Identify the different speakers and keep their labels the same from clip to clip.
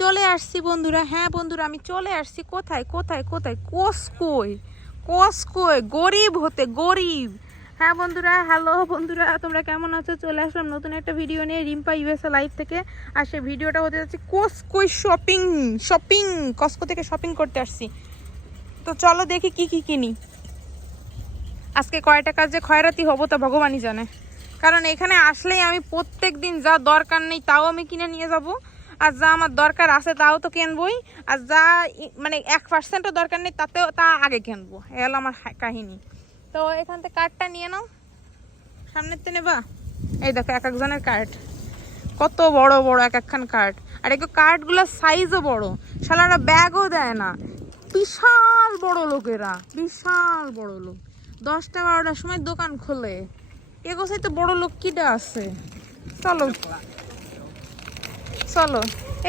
Speaker 1: চলে আসছি বন্ধুরা। হ্যাঁ বন্ধুরা, আমি চলে আসছি। কোথায় কোথায় কোথায়? কসকই কসকই গরিব হতে গরিব। হ্যাঁ বন্ধুরা, হ্যালো বন্ধুরা, তোমরা কেমন আছো? চলে আসলাম নতুন একটা ভিডিও নিয়ে রিম্পা ইউএসএ লাইভ থেকে। আর সেই ভিডিওটা হতে যাচ্ছে কসকই শপিং শপিং, কসকো থেকে শপিং করতে আসছি। তো চলো দেখি কি কি কিনি। আজকে কয় কাজে খয়রাতি হব তা ভগবানই জানে। কারণ এখানে আসলেই আমি প্রত্যেক দিন যা দরকার নেই তাও আমি কিনে নিয়ে যাব। আর যা আমার দরকার আছে তাও তো কিনবই। আর যা মানে এক পার্সেন্টও দরকার নেই, তাতেও তা আগে কিনবো। এ হলো আমার কাহিনী। তো এখান থেকে কার্ডটা নিয়ে নাও। সামনের তো নেবা? এই দেখো, এক একজনের কার্ড কত বড় বড় এক একখান কার্ড আর এগুলো কার্ডগুলোর সাইজও বড়। শালারা ব্যাগও দেয় না। বিশাল বড় লোকেরা, বিশাল বড় লোক। দশটা, বারোটার সময় দোকান খোলে। এগোছাই তো বড় লোক কিটা আছে? চলো। চলো।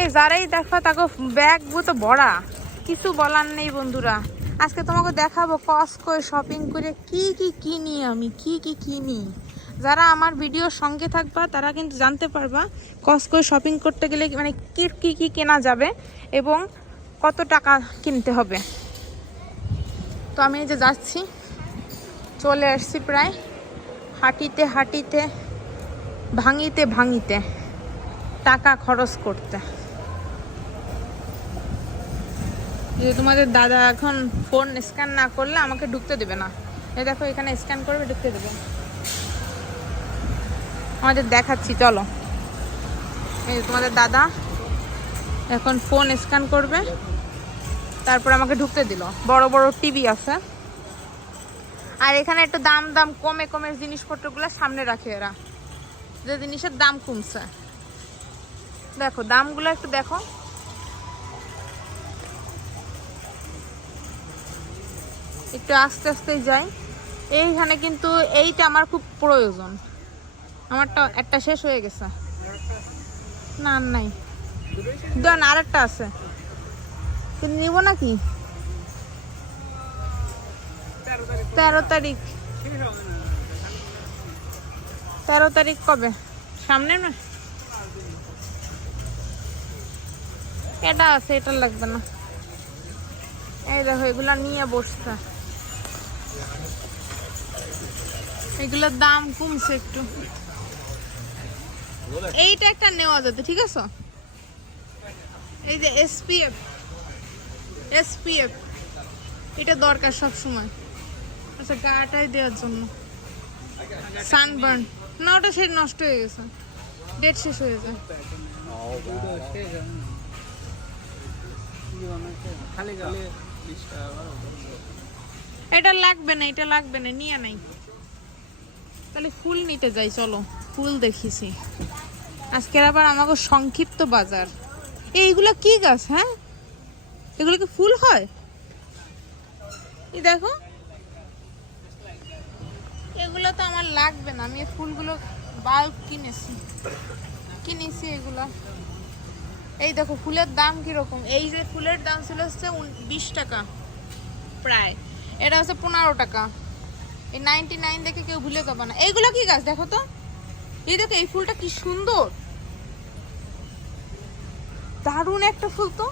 Speaker 1: এই যারাই দেখো, তাকে ব্যাগ তো বড়া। কিছু বলার নেই বন্ধুরা। আজকে তোমাকে দেখাবো কসকোয় শপিং করে কি কি কিনি আমি, কি কি কিনি। যারা আমার ভিডিওর সঙ্গে থাকবা, তারা কিন্তু জানতে পারবা কসকোয় শপিং করতে গেলে মানে কি কি কি কেনা যাবে এবং কত টাকা কিনতে হবে। তো আমি যে যাচ্ছি। চলে আসছি প্রায়। হাঁটিতে হাঁটিতে, ভাঙিতে ভাঙিতে। টাকা খরচ করতে। যে তোমাদের দাদা এখন ফোন স্ক্যান না করলে আমাকে ঢুকতে দেবে না। এই দেখো, এখানে স্ক্যান করবে, ঢুকতে দেবে। আমাদের দেখাচ্ছি, চলো। এই তোমাদের দাদা এখন ফোন স্ক্যান করবে, তারপর আমাকে ঢুকতে দিল। বড় বড় টিভি আছে। আর এখানে একটু দাম দাম, কমে কমে জিনিসপত্রগুলো সামনে রাখে এরা। যে জিনিসের দাম কমছে। দেখো, দামগুলো একটু দেখো। একটু আস্তে আস্তে যাই। এইখানে কিন্তু এইটা আমার খুব প্রয়োজন। আমারটা একটা শেষ হয়ে গেছে। না নাই। দেন আর একটা আছে। কিন্তু নিব নাকি? তেরো তারিখ। তেরো তারিখ কবে? সামনে না এটা আছে, এটা লাগবে না। এই দেখো, এগুলা নিয়ে বসছে। এগুলোর দাম কমছে একটু। এইটা একটা নেওয়া যেত ঠিক আছে? এই যে এসপিএফ। এসপিএফ। এটা দরকার সব সময় আচ্ছা গাটাই দেওয়ার জন্য। সানবার্ন। না, ওটা সেই নষ্ট হয়ে গেছে। ডেট শেষ হয়ে যায়। এটা লাগবে না, এটা লাগবে না, নিয়ে নাই। তাহলে ফুল নিতে যাই, চলো। ফুল দেখিছি। আজকের আবার আমাকে সংক্ষিপ্ত বাজার। এইগুলো কি গাছ হ্যাঁ? এগুলো কি ফুল হয়? এই দেখো। এগুলো তো আমার লাগবে না, আমি ফুলগুলো বাল্ব কিনেছি। কিনেছি এগুলো। এই দেখো, ফুলের দাম কীরকম? এই যে ফুলের দাম ছিল হচ্ছে বিশ টাকা প্রায়। এটা হচ্ছে পনেরো টাকা। এই নাইনটি নাইন দেখে কেউ ভুলে যাবে না। এইগুলো কি গাছ? দেখো তো। এই দেখো, এই ফুলটা কি সুন্দর। দারুণ একটা ফুল তো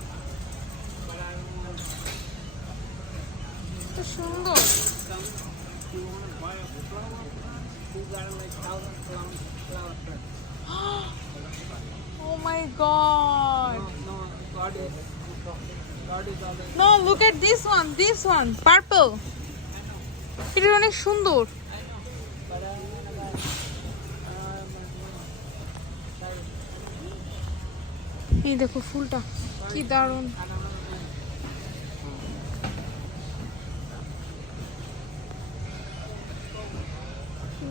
Speaker 1: সুন্দর। Oh my god. No, no, God is. God is always. No, look at this one. This one. Purple. এটা অনেক সুন্দর এই দেখো ফুলটা কি দারুণ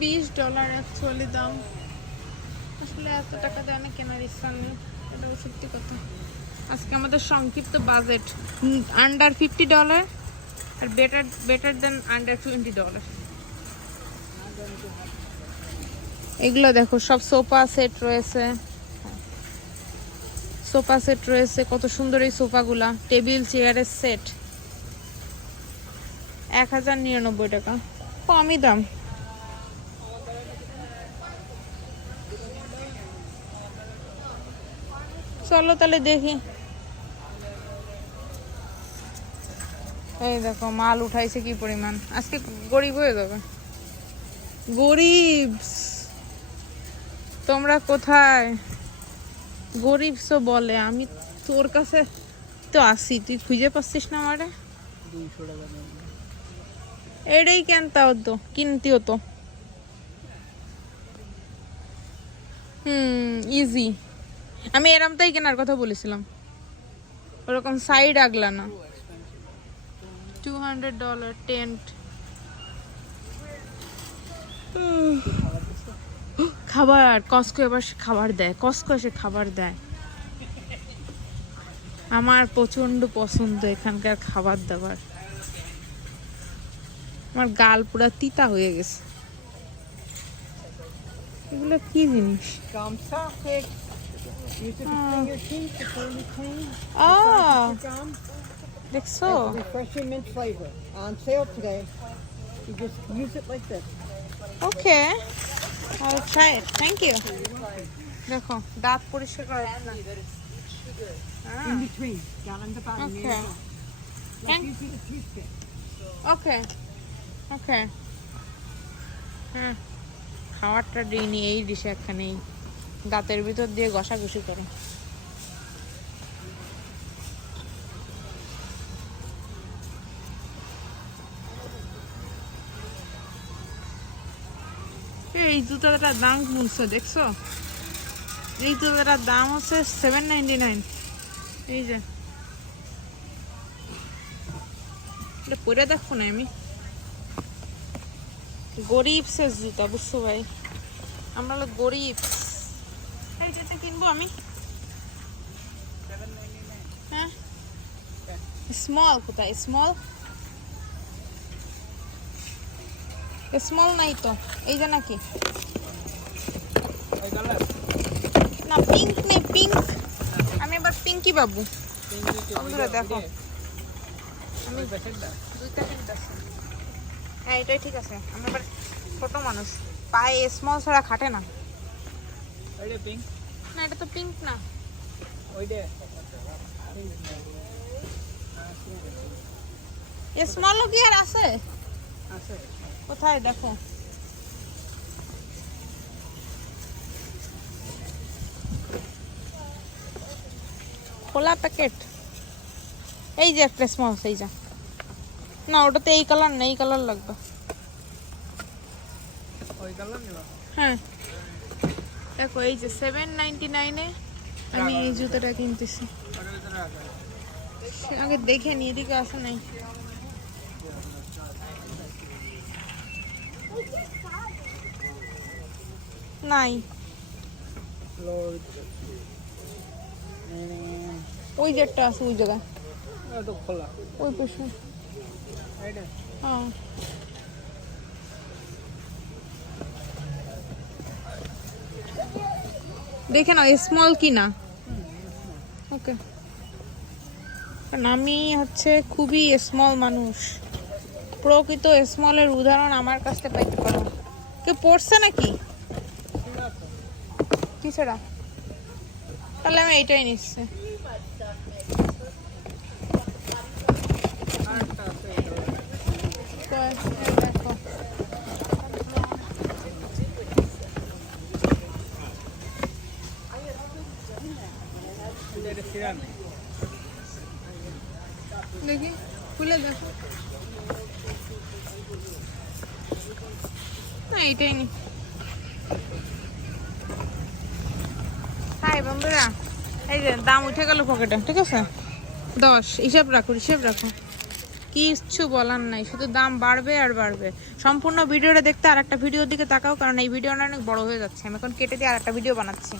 Speaker 1: বিশ ডলার অ্যাকচুয়ালি দাম এত টাকা দিয়ে অনেক কেনার ইচ্ছা নেই। আজকে আমাদের সংক্ষিপ্ত বাজেট আন্ডার ফিফটি ডলার আর better better then under twenty dollar এগুলো দেখো, সব সোফা সেট রয়েছে। সোফা সেট রয়েছে, কত সুন্দর এই সোফাগুলা টেবিল চেয়ারের সেট এক হাজার নিরানব্বই টাকা। কমই দাম। ভালো, তাহলে দেখি। এই দেখো, মাল উঠাইছে কি পরিমাণ? আজকে গরিব হয়ে যাবে। গরিব! তোমরা কোথায়? গরিব সো বলে, আমি তোর কাছে তো আসি। তুই খুঁজে পাচ্ছিস না আমারে? এটাই কেনতা তো? কিনতি হতো হুম ইজি আমি এরমটাই কেনার কথা বলেছিলাম। ওরকম সাইড আগলা না। টু হান্ড্রেড ডলার টেন্ট খাবার কস্কো এবার সে খাবার দেয়। কস্কো এসে খাবার দেয়। আমার প্রচণ্ড পছন্দ এখানকার খাবার দাবার। আমার গাল পুরা তিতা হয়ে গেছে। এগুলো কি জিনিস.
Speaker 2: Use it to clean your teeth before you clean.
Speaker 1: O
Speaker 2: Gum.
Speaker 1: দেখছো
Speaker 2: Has refreshing mint flavor. On sale today. You just use it like this.
Speaker 1: Okay I try it thank you দেখো দাঁত পরিষ্কার করার জন্য। Ah,
Speaker 2: In between. Down on the bottom.
Speaker 1: Okay.
Speaker 2: There you go.
Speaker 1: Thank-
Speaker 2: Like using a toothpick.
Speaker 1: ওকে ওকে হ্যাঁ খাবারটা দিইনি এই ডিশে একখানেই দাঁতের ভিতর দিয়ে ঘষাঘষি করে। এই জুতাটার দাম বলছো দেখছ? এই জুতাটার দাম হচ্ছে সেভেন নাইনটি নাইন এই যে। পরে দেখো না আমি। গরিব শেষ জুতা, বুঝছ ভাই? আমরা গরিব। যেটা কিনবো আমি? হ্যাঁ? স্মল কোথায়? স্মল স্মল নাই তো, এই যে নাকি। না পিঙ্ক নেই পিঙ্ক আমি এবার পিঙ্কি বাবু বন্ধুরা, দেখো। আমি হ্যাঁ এটাই ঠিক আছে। আমি এবার ছোট মানুষ। পায়ে স্মল ছাড়া খাটে না।
Speaker 2: পিঙ্ক
Speaker 1: না এটা তো পিঙ্ক না
Speaker 2: ওইটা
Speaker 1: স্মলও কি আর আছে
Speaker 2: আছে
Speaker 1: কোথায় দেখো খোলা প্যাকেট এই যে একটা স্মল এই যা না ওটাতে এই কালার না এই কালার লাগবে
Speaker 2: ওই কালার নেবা
Speaker 1: হ্যাঁ দেখো এই যে সেভেন নাইনটি নাইনে আমি এই জুতোটা কিনতেছি। আগে দেখে নি এদিকে আসে নাই। নাই। ওই যে একটা আছে ওই জায়গায়। ওই পেছনে হ্যাঁ। দেখে নাও স্মল কি না ওকে কারণ আমি হচ্ছে খুবই স্মল মানুষ। প্রকৃত স্মলের উদাহরণ আমার কাছ পাইতে পারো। কে পড়ছে নাকি? কি সেটা তাহলে আমি এইটাই নিচ্ছি।
Speaker 2: আরেকটা আছে এটা
Speaker 1: কয়, এই দেখো
Speaker 2: এটা সিরাম
Speaker 1: দেখি খুলে না এইটাই নি। বন্ধুরা, এই যে দাম উঠে গেল পকেটে, ঠিক আছে? দশ, হিসাব রাখো হিসাব রাখো। কিচ্ছু বলার নাই, শুধু দাম বাড়বে আর বাড়বে। সম্পূর্ণ ভিডিওটা দেখতে আর একটা ভিডিওর দিকে তাকাও, কারণ এই ভিডিওটা অনেক বড় হয়ে যাচ্ছে। আমি এখন কেটে দিয়ে আর একটা ভিডিও বানাচ্ছি।